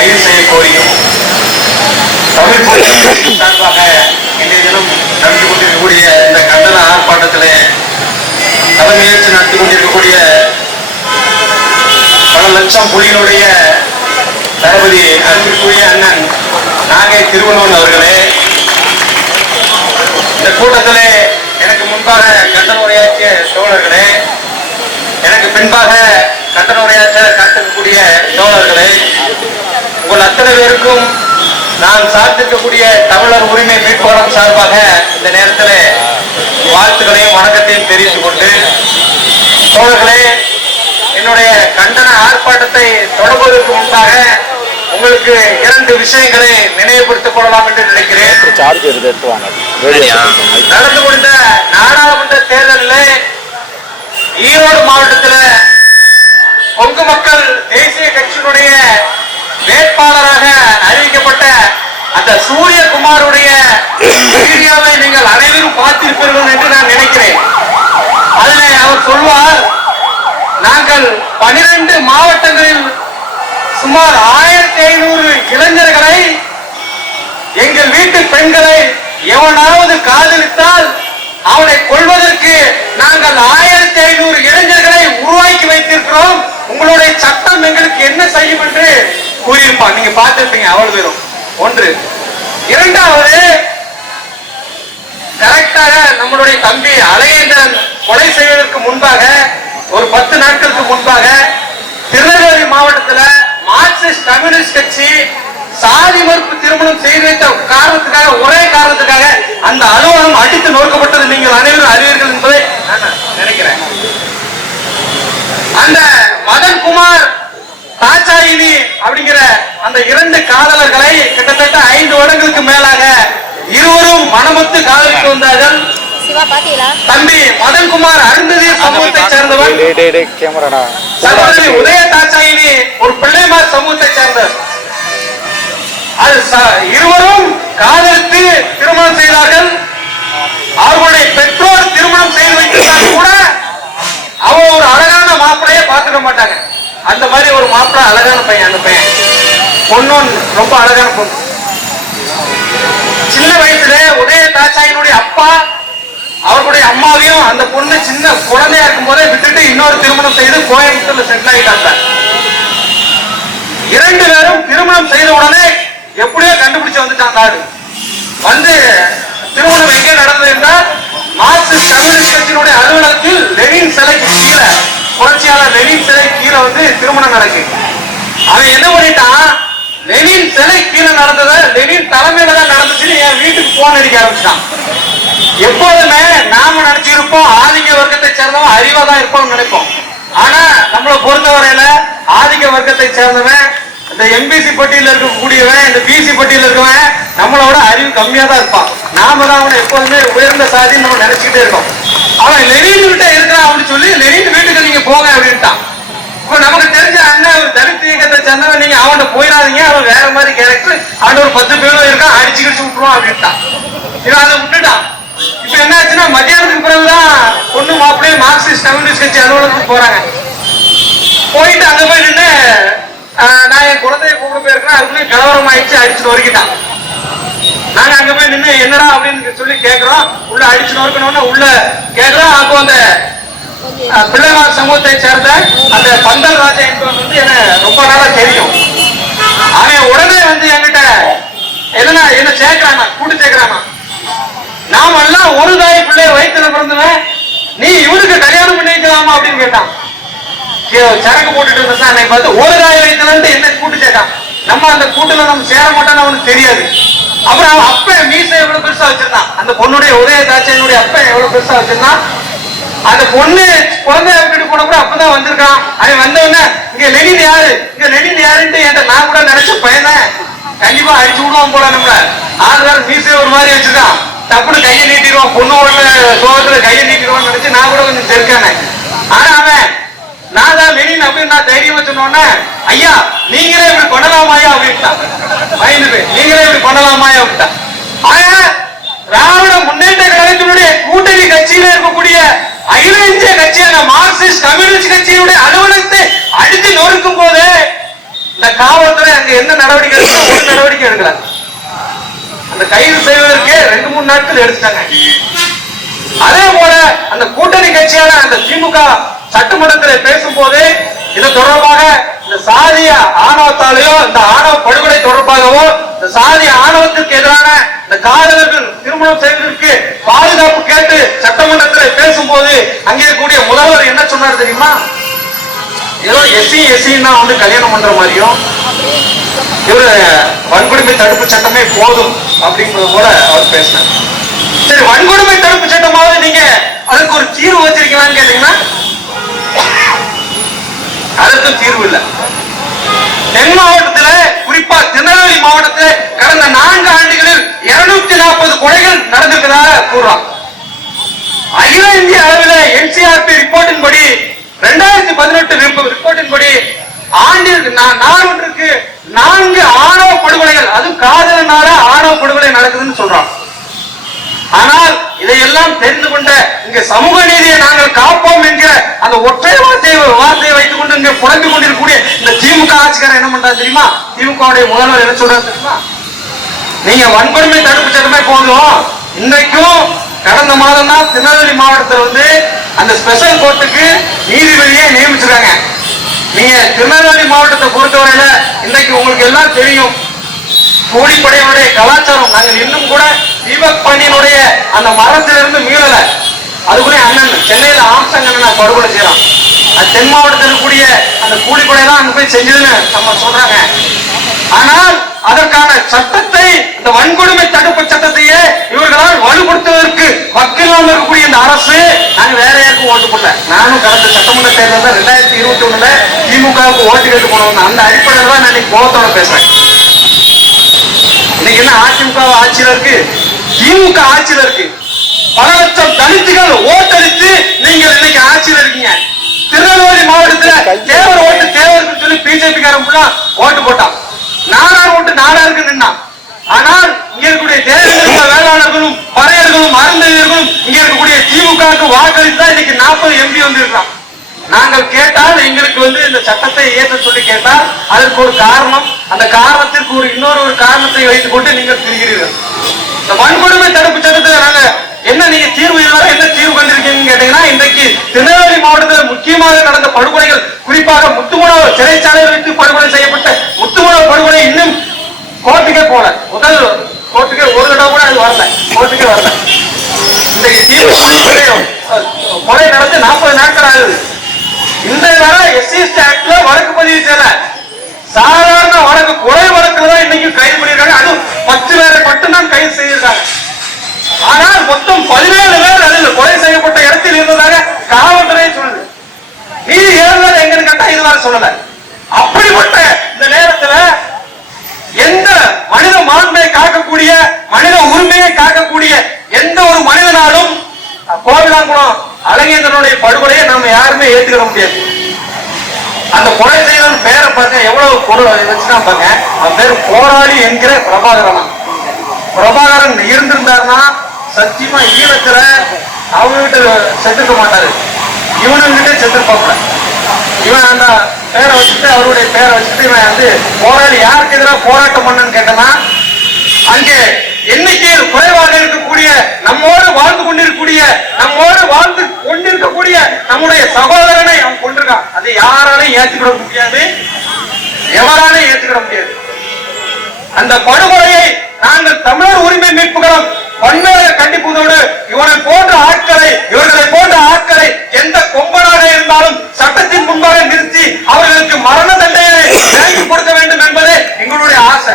கைது செய்ய கோரியும் தமிழ் சார்பாக இன்றைய தினம் நடந்து கொண்டிருக்கக்கூடிய இந்த கண்டன ஆர்ப்பாட்டத்திலே தலைமையேற்று நடத்தி கொண்டிருக்கக்கூடிய பல லட்சம் புலிகளுடைய தளபதி அன்பிற்குரிய அண்ணன் நாகை திருவள்ளுவன் அவர்களே, இந்த கூட்டத்திலே எனக்கு முன்பாக கண்டன உரையாற்றிய தோழர்களே, எனக்கு பின்பாக கண்டன உரையாற்ற காத்திருக்கக்கூடிய தோழர்களே, உங்கள் அத்தனை பேருக்கும் நான் சார்ந்திருக்கக்கூடிய தமிழர் உரிமை மீட்போரம் சார்பாக இந்த நேரத்தில் வாழ்த்துக்களையும் வணக்கத்தையும் தெரிவித்துக் கொண்டு, தோழர்களே, என்னுடைய கண்டன ஆர்ப்பாட்டத்தை தொடங்குவதற்கு முன்பாக உங்களுக்கு 2 விஷயங்களை நினைவுபடுத்திக் கொள்ளலாம் என்று நினைக்கிறேன். நடந்து முடிந்த நாடாளுமன்ற தேர்தலில் ஈரோடு மாவட்டத்தில் கொங்கு மக்கள் தேசிய கட்சியினுடைய வேட்பாளராக அறிவிக்கப்பட்ட அந்த சூரியகுமாருடைய வீடியோவை நீங்கள் அனைவரும் பார்த்திருப்பீர்கள் என்று நான் நினைக்கிறேன். அதில் அவர் சொல்வார், நாங்கள் 12 மாவட்டங்களில் சுமார் 1500 இளைஞர்களை, எங்கள் வீட்டு பெண்களை எவனாவது காதலித்தால் அவனை கொள்வதற்கு நாங்கள் 1500 இளைஞர்களை உருவாக்கி வைத்திருக்கிறோம். உங்களுடைய சட்டம் எங்களுக்கு என்ன செய்யும் என்று கூறியிருப்பான். நீங்க பார்த்திருப்பீங்க அவ்வளவு பேரும். ஒன்று. இரண்டாவது, கரெக்டாக நம்மளுடைய தம்பி அழகேந்திரன் கொலை செய்வதற்கு முன்பாக ஒரு 10 நாட்களுக்கு முன்பாக திருநெல்வேலி மாவட்டத்தில் மார்க்சிஸ்ட் கம்யூனிஸ்ட் கட்சி சாதி மறுப்பு திருமணம் செய்து வைத்த காரணத்துக்காக, ஒரே காரணத்துக்காக அந்த அலுவலகம் அடித்து நொறுக்கப்பட்டது நீங்கள் அனைவரும் அறிவீர்கள் என்பதை நான் நினைக்கிறேன். அந்த மதன்குமார் தாச்சாயினி அப்படிங்கிற அந்த 2 காதலர்களை கிட்டத்தட்ட 5 வருடங்களுக்கு மேலாக இருவரும் மனமொத்து காதலித்து வந்தார்கள். தம்பி மதன்குமார் அருந்ததி சமூகத்தை சேர்ந்தவன், சகோதரி உதய தாச்சாயினி ஒரு பிள்ளைமார் சமூகத்தை சேர்ந்தவர். அது இருவரும் காதலித்து திருமணம் செய்தார்கள். அவர்களுடைய பெற்றோர் திருமணம் செய்து வைத்தால் கூட அவன் ஒரு அழகான மாப்பிளையே பார்த்துக்க மாட்டாங்க. அந்த மாதிரி ஒரு மாப்பிள்ளை, அழகான பையன். அந்த பையன் பொண்ணும் ரொம்ப அழகான பொண்ணு. சின்ன வயசுல உதய தாச்சாயினுடைய அப்பா அவர்களுடைய அம்மாவையும் அந்த பொண்ணு சின்ன குழந்தையா இருக்கும் போதே விட்டுட்டு இன்னொரு திருமணம் செய்து கோயம்புத்தூர்ல செட்டில் ஆகிட்டாங்க. 2 பேரும் திருமணம் செய்த உடனே எப்படியோ கண்டுபிடிச்சு வந்துட்டாங்க. வந்து திருமணம் எங்கே நடந்தது என்றால் மார்க்சிஸ்ட் கம்யூனிஸ்ட் கட்சியினுடைய அலுவலகத்தில் லெனின் சிலைக்கு கீழே, புரட்சியாளர் லெனின் சிலை கீழே வந்து திருமணம் நடக்கு. அவன் என்ன பண்ணிட்டான், லெனின் சிலை கீழே நடந்தத லெனின் தலைமையில தான் நடந்துச்சுன்னு என் வீட்டுக்கு போன் அடிக்க ஆரம்பிச்சான். எப்போதுமே நாம நினைச்சிருப்போம் ஆதிக்க வர்க்கத்தை சேர்ந்தவன் அறிவா தான் இருப்போம்னு நினைப்போம். ஆனா நம்மளை பொறுத்தவரையில ஆதிக்க வர்க்கத்தை சேர்ந்தவன், இந்த எம்பிசி பட்டியல இருக்கக்கூடியவன், இந்த பிசி பட்டியல இருக்கவன் நம்மளோட அறிவு கம்மியா தான் இருப்பான். நாம தான் அவனை எப்போதுமே உயர்ந்த சாதின்னு நம்ம நினைச்சுக்கிட்டே இருக்கோம். அவன் லெனின் கிட்ட இருக்கிறான் அப்படின்னு சொல்லி லெனின் வீட்டுக்கு நீங்க போங்க அப்படின்ட்டான். இப்ப நமக்கு தெரிஞ்ச அண்ணன் ஒரு தலித் இயக்கத்தை சேர்ந்தவன், நீங்க அவன்கிட்ட போயிடாதீங்க, அவன் வேற மாதிரி கேரக்டர், அவன் ஒரு 10 பேரும் இருக்கான், அடிச்சு கிடிச்சு விட்டுருவான் அப்படின்ட்டான். இவன் அதை விட்டுட்டான். இப்ப என்ன ஆச்சுன்னா மத்தியானத்துக்கு பிறகுதான் பொண்ணு மாப்பிள்ளையே மார்க்சிஸ்ட் கம்யூனிஸ்ட் கட்சி அலுவலகத்துக்கு போறாங்க. போயிட்டு அங்க போய் நின்று நான் என் குழந்தைய கூப்பிட்டு போயிருக்கேன், அதுக்குள்ளேயும் கலவரம் ஆயிடுச்சு, அடிச்சு நொறுக்கிட்டான். நாங்க அங்க போய் நின்று என்னடா அப்படின்னு சொல்லி கேட்கிறோம். உள்ள அடிச்சு நொறுக்கணும்னு உள்ள கேட்கிறோம். அப்போ அந்த பிள்ளைமார் சமூகத்தை சேர்ந்த அந்த பந்தல் ராஜா என்பவன் வந்து எனக்கு ரொம்ப நாளா தெரியும். அவன் உடனே வந்து என்கிட்ட என்னன்னா என்ன சேர்க்கிறானா, கூட்டு சேர்க்கிறானா, நாம எல்லாம் ஒரு தாய் பிள்ளைய வயிற்றுல பிறந்தவன், நீ இவனுக்கு கல்யாணம் பண்ணி வைக்கலாமா அப்படின்னு கேட்டான். சரக்கு போட்டுட்டு இருந்தா அன்னைக்கு பார்த்து ஒரு தாய் வயிற்றுல இருந்து என்ன கூட்டு சேர்க்கான். நம்ம அந்த கூட்டுல நம்ம சேர மாட்டோம்னு அவனுக்கு தெரியாது. அப்புறம் அவன் அப்ப மீசை எவ்வளவு பெருசா வச்சிருந்தான். அந்த பொண்ணுடைய உதய தாட்சியனுடைய அப்ப எவ்வளவு பெருசா வச்சிருந்தான். அந்த பொண்ணு குழந்தைய விட்டுட்டு போன கூட அப்பதான் வந்திருக்கான். அவன் வந்தவொடனே இங்க லெனின் யாரு, இங்க லெனின் யாருன்ட்டு என்கிட்ட நான் கூட நினைச்ச பையனை கண்டிப்பா அடிச்சு விடுவான் போல. நம்மள ஆறு மீசை ஒரு மாதிரி வச்சிருக்கான். தப்புன்னு கையை நீட்டிடுவான், பொண்ணோட சோகத்துல கையை நீட்டிடுவான்னு நினைச்சு நான் கூட கொஞ்சம் தெரிக்கானே. ஆனா அவன் நான் தான் லெனின் அப்படின்னு நான் தைரியமா சொன்னோன்னே, ஐயா நீங்களே இப்படி பண்ணலாமாயா அப்படின்ட்டான். பயந்து நீங்களே இப்படி பண்ணலாமாயா அப்படின்ட்டான். ஆனா திராவிட முன்னேற்ற கழகத்தினுடைய கூட்டணி கட்சியில இருக்கக்கூடிய அகில இந்திய கட்சியான மார்க்சிஸ்ட் கம்யூனிஸ்ட் கட்சியினுடைய அலுவலகத்தை அடித்து நொறுக்கும் போது இந்த காவல்துறை அங்க என்ன நடவடிக்கை எடுக்கல, ஒரு நடவடிக்கை எடுக்கல. அந்த கைது செய்வதற்கே 2-3 நாட்கள் எடுத்துட்டாங்க. அதே போல அந்த கூட்டணி கட்சியான அந்த திமுக சட்டமன்றத்தில் பேசும்போது இது தொடர்பாக இந்த சாதிய ஆணவத்தாலேயோ இந்த ஆணவ படுகொலை தொடர்பாகவோ இந்த சாதிய ஆணவத்திற்கு எதிரான இந்த காதலர்கள் திருமணம் செய்வதற்கு பாதுகாப்பு கேட்டு சட்டமன்றத்தில் பேசும்போது அங்கே இருக்கக்கூடிய முதல்வர் என்ன சொன்னார் தெரியுமா? ஏதோ எஸ்சின்னா வந்து கல்யாணம் பண்ற மாதிரியும் இவரு வன்கொடுமை தடுப்பு சட்டமே போதும் அப்படிங்கிறது போல அவர் பேசினார். சரி, வன்கொடுமை தடுப்பு சட்டமாவது நீங்க அதுக்கு ஒரு தீர்வு வச்சிருக்கீங்களான்னு கேட்டீங்கன்னா அதற்கு தீர்வு இல்லை. தென் மாவட்டத்தில், குறிப்பா திருநெல்வேலி மாவட்டத்தில் கடந்த 4 ஆண்டுகளில் 240 கொலைகள் நடந்திருக்கிறதாக கூறுறாங்க. அகில இந்திய அளவில் என்சிஆர்பி ரிப்போர்ட்டின் படி 2018 ரிப்போர்ட்டின் படி ஆண்டிற்கு நாள் ஒன்றுக்கு 4 ஆணவ படுகொலைகள், அதுவும் காதலனால ஆணவ படுகொலை நடக்குதுன்னு சொல்றாங்க. ஆனால் இதையெல்லாம் தெரிந்து கொண்ட இங்க சமூக நீதியை நாங்கள் காப்போம் என்கிற அந்த ஒற்றை வார்த்தையை வைத்துக் கொண்டு இங்க புலம்பிக் கொண்டிருக்கக்கூடிய இந்த திமுக ஆட்சிக்காரர் என்ன பண்றாரு தெரியுமா? திமுக முதல்வர் என்ன சொல்றாரு தெரியுமா? நீங்க வன்கொடுமை தடுப்பு சட்டமே போதும். இன்றைக்கும் கடந்த மாதம் தான் திருநெல்வேலி மாவட்டத்தில் வந்து அந்த ஸ்பெஷல் கோர்ட்டுக்கு நீதிபதியை நியமிச்சிருக்காங்க. நீங்க திருநெல்வேலி மாவட்டத்தை பொறுத்தவரையில இன்றைக்கு உங்களுக்கு எல்லாம் தெரியும், கூலிப்படையினுடைய கலாச்சாரம். நாங்கள் இன்னும் கூட தீபக் பாண்டியனுடைய அந்த மரத்திலிருந்து மீளல. அதுக்குள்ளே அண்ணன் சென்னையில ஆம்சங்கண்ணன் படுகொலை செய்யறான். அது தென் மாவட்டத்தில் இருக்கக்கூடிய அந்த கூலிப்படை தான் அங்க போய் செஞ்சதுன்னு நம்ம சொல்றாங்க. ஆனால் அதற்கான சட்டத்தை, இந்த வன்கொடுமை தடுப்பு சட்டத்தையே இவர்களால் வலுப்படுத்துவதற்கு வக்கில்லாமல் இருக்கக்கூடிய இந்த அரசு நாங்க வேற யாருக்கும் ஓட்டு போடல. நானும் கடந்த சட்டமன்ற தேர்தல் 2021 திமுகவுக்கு ஓட்டு கேட்டு போனவங்க. அந்த அடிப்படையில் தான் நான் இன்னைக்கு கோபத்தோட பேசுறேன். இன்னைக்கு என்ன அதிமுக ஆட்சியில இருக்கு, திமுக ஆட்சியில இருக்கு. பல லட்சம் தலித்துகள் ஓட்டளித்து நீங்கள் இன்னைக்கு ஆட்சியில இருக்கீங்க. திருநெல்வேலி மாவட்டத்தில் தேவர் ஓட்டு தேவருக்கு சொல்லி பிஜேபி காரன் ஓட்டு போட்டான். நாடார் ஓட்டு நாடாருக்கு நின்னான். ஆனால் இங்க இருக்கக்கூடிய தேர்தல் வேளாளர்களும் பறையர்களும் அருந்ததியர்களும் இங்க இருக்கக்கூடிய திமுகவுக்கு வாக்களித்து தான் இன்னைக்கு 40 எம்பி வந்து இருக்கான். நாங்கள் கேட்டால் எங்களுக்கு வந்து இந்த சட்டத்தை ஏற்ற சொல்லி கேட்டால் அதற்கு ஒரு காரணம், அந்த காரணத்திற்கு இன்னொரு காரணத்தை வைத்துக் கொண்டு நீங்கள் திரிகிறீர்கள். இந்த வன்கொடுமை தடுப்பு சட்டத்தில் நாங்க என்ன நீங்க தீர்வு என்ன தீர்வு கண்டிருக்கீங்கன்னு கேட்டீங்கன்னா, இன்றைக்கு திருநெல்வேலி மாவட்டத்தில் முக்கியமாக நடந்த படுகொலைகள், குறிப்பாக முத்துமணவு சிறைச்சாலையில் வைத்து படுகொலை செய்யப்பட்ட முத்துமணவு படுகொலை இன்னும் கோர்ட்டுக்கே போல. முதல் கோர்ட்டுக்கே ஒரு தடவை கூட அது வரல, கோர்ட்டுக்கே வரல. இன்றைக்கு தீர்வு கொலை நடந்து 40 நாட்கள் ஆகுது. இந்த எஸ்சி ஆக்ட்ல வழக்கு பதிவு செய்யல. சாதாரண வழக்கு, கொலை வழக்குல தான் இன்னைக்கு கைது பண்ணிருக்காங்க. அதுவும் 10 பேரை மட்டும்தான் கைது செய்திருக்காங்க. ஆனால் மொத்தம் 17 பேர் அதில் கொலை செய்யப்பட்ட இடத்தில் இருந்ததாக காவல்துறை சொல்லுது. நீதி 7 பேர் எங்கன்னு கேட்டா இதுவரை சொல்லல. அப்படிப்பட்ட இந்த நேரத்தில் எந்த மனித மாண்பை காக்கக்கூடிய, மனித உரிமையை காக்கக்கூடிய எந்த ஒரு மனிதனாலும் கோவிலாங்குளம் அழகேந்திரனுடைய படுகொலையை நம்ம யாருமே ஏற்றுக்கிற முடியாது. அந்த கொலை செய்தவன் பேரை பாருங்க, எவ்வளவு பொருள் வச்சுதான் பாருங்க. அவன் பேர் போராளி என்கிற பிரபாகரன். பிரபாகரன் இருந்திருந்தாருன்னா சத்தியமா ஈழத்துல அவங்ககிட்ட செத்துக்க மாட்டாரு, இவனுங்கிட்ட செத்துருப்பாப்ல. இவன் அந்த பேரை வச்சுட்டு, அவருடைய பேரை வச்சுட்டு இவன் வந்து போராளி. யாருக்கு எதிராக போராட்டம் பண்ணன்னு கேட்டனா, அங்கே எண்ணிக்கையில் குறைவாக இருக்கக்கூடிய, நம்மோடு வாழ்ந்து கொண்டிருக்கக்கூடிய, நம்முடைய சகோதரனை அவன் கொண்டிருக்கான். அதை யாராலையும் ஏற்றுக்கிட முடியாது, எவராலையும் ஏற்றுக்கிட முடியாது. அந்த படுகொலையை நாங்கள் தமிழர் உரிமை மீட்புகளும் வன்மையாக கண்டிப்பதோடு இவர்களை போன்ற ஆட்களை எந்த கொம்பனாக இருந்தாலும் சட்டத்தின் முன்பாக நிறுத்தி அவர்களுக்கு மரண தண்டனை வழங்கி கொடுக்க வேண்டும் என்பதே எங்களுடைய ஆசை.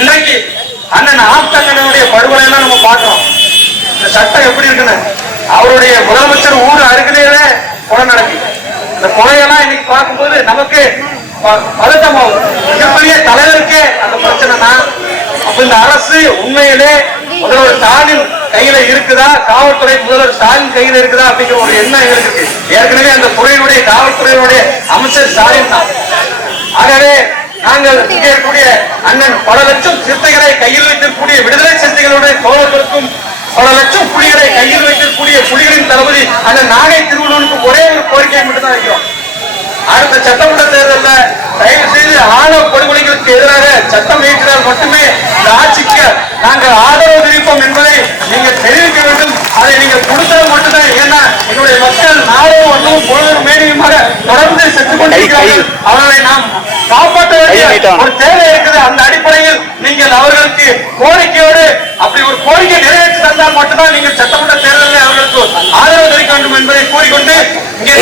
இன்றைக்கு அண்ணன் ஆப்தங்கனுடைய படுகொலை எல்லாம் நம்ம பார்க்கிறோம். இந்த சட்டம் எப்படி இருக்குன்னு, அவருடைய முதலமைச்சர் ஊர் அருகிலேயே கொலை நடக்குது. இந்த கொலையெல்லாம் இன்னைக்கு பார்க்கும்போது நமக்கு பதட்டமாகும். மிகப்பெரிய தலைவருக்கே அந்த பிரச்சனைனா, அப்ப இந்த அரசு உண்மையிலே முதல்வர் ஸ்டாலின் கையில இருக்குதா, காவல்துறை முதல்வர் ஸ்டாலின் கையில இருக்குதா அப்படிங்கிற ஒரு எண்ணம் எங்களுக்கு இருக்கு. ஏற்கனவே அந்த துறையினுடைய காவல்துறையினுடைய அமைச்சர் ஸ்டாலின் தான். ஆகவே நாங்கள் இங்கே இருக்கக்கூடிய அண்ணன் பல லட்சம் சிறுத்தைகளை கையில் வைத்திருக்கக்கூடிய விடுதலை சிறுத்தைகளுடைய தோழர்களுக்கும், பல லட்சம் புலிகளை கையில் வைத்திருக்கக்கூடிய புலிகளின் தளபதி அந்த நாகை திருவள்ளுவனுக்கு ஒரே ஒரு கோரிக்கையை மட்டும்தான் வைக்கிறோம். அடுத்த சட்டமன்ற தேர்தலில் தயவு செய்து ஆணவ ஆட்சிக்கு எதிராக சட்டம் இயற்றினால் மட்டுமே இந்த ஆட்சிக்கு நாங்கள் ஆதரவு தெரிவிப்போம் என்பதை நீங்க தெரிவிக்க வேண்டும். அதை நீங்க கொடுத்தால் மட்டும்தான். ஏன்னா என்னுடைய மக்கள் நாளும் ஒன்றும் பொழுதும் மேனியுமாக தொடர்ந்து செத்துக் கொண்டிருக்கிறார்கள். அவர்களை நாம் காப்பாற்ற வேண்டிய ஒரு தேவை இருக்குது. அந்த அடிப்படையில் நீங்கள் அவர்களுக்கு கோரிக்கையோடு அப்படி ஒரு கோரிக்கை நிறைவேற்றி தந்தால் மட்டும்தான் நீங்கள் சட்டமன்ற தேர்தலில் அவர்களுக்கு ஆதரவு தெரிவிக்க வேண்டும் என்பதை கூறிக்கொண்டு இங்கே